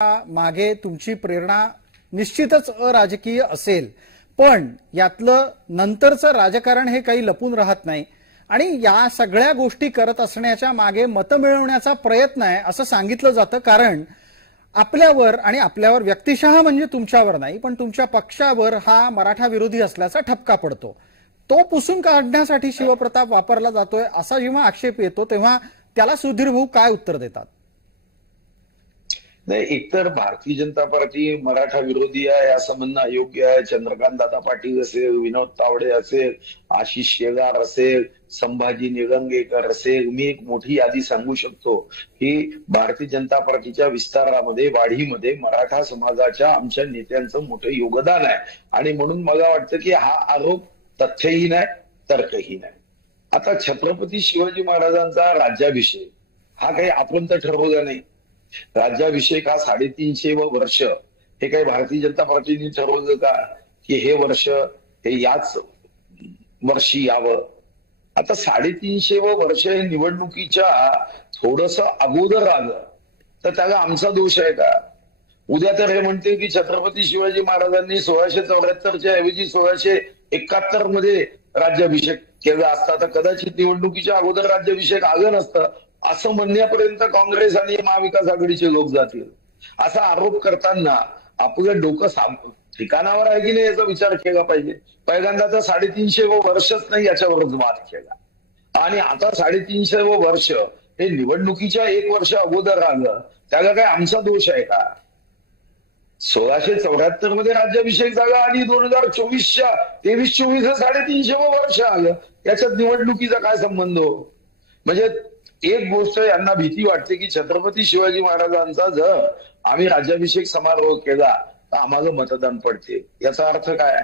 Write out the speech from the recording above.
मागे तुमची प्रेरणा निश्चितच अराजकीय असेल, पण यातलं नंतरचं राजकारण हे काही लपून राहत नाही आणि या सगळ्या गोष्टी करत असण्याच्या मागे मतं मिळवण्याचा प्रयत्न आहे असं सांगितलं जातं. कारण आपल्यावर व्यक्तिशः म्हणजे तुमच्यावर नाही पण तुमच्या पक्षावर हा मराठा विरोधी असल्याचा ठपका पडतो. तो पुसून काढण्यासाठी शिवप्रताप वापरला जातोय असा जेव्हा आक्षेप येतो तेव्हा त्याला सुधीर भाऊ काय उत्तर देतात? नाही, एकतर भारतीय जनता पार्टी मराठा विरोधी आहे असं म्हणणं अयोग्य आहे. चंद्रकांत दादा पाटील असेल, विनोद तावडे असेल, आशिष शेलार असेल, संभाजी निलंगेकर असेल, मी एक मोठी यादी सांगू शकतो की भारतीय जनता पार्टीच्या विस्तारामध्ये, वाढीमध्ये मराठा समाजाच्या आमच्या नेत्यांचं मोठं योगदान आहे. आणि म्हणून मला वाटतं की हा आरोप तथ्यहीन आहे, तर्कहीन आहे. आता छत्रपती शिवाजी महाराजांचा राज्याभिषेक हा काही आपण तर ठरवला नाही. राज्याभिषेक हा 350 वर्ष हे काही भारतीय जनता पार्टीने ठरवलं का की हे वर्ष हे याच वर्षी यावं? आता 350 वर्ष हे निवडणुकीच्या थोडस अगोदर आलं तर त्याला आमचा दोष आहे का? उद्या तर हे म्हणते की छत्रपती शिवाजी महाराजांनी 1674च्या ऐवजी 1671 मध्ये राज्याभिषेक केला असता तर कदाचित निवडणुकीच्या अगोदर राज्याभिषेक आलं नसतं असं म्हणण्यापर्यंत काँग्रेस आणि महाविकास आघाडीचे लोक जातील. असा आरोप करताना आपलं डोकं ठिकाणावर आहे की नाही याचा विचार केला पाहिजे. पहिल्यांदा तर 350 वर्षच नाही याच्यावरच वाद केला आणि आता 350 वर्ष हे निवडणुकीच्या 1 वर्ष अगोदर आलं त्याला काय आमचा दोष आहे का? 1674 मध्ये राज्याभिषेक झाला आणि 2024च्या 23-24 350 वर्ष आलं. याच्यात निवडणुकीचा काय संबंध हो? म्हणजे एक गोष्ट यांना भीती वाटते की छत्रपती शिवाजी महाराजांचा जर आम्ही राज्याभिषेक समारोह केला तर आम्हाला मतदान पडते. याचा अर्थ काय?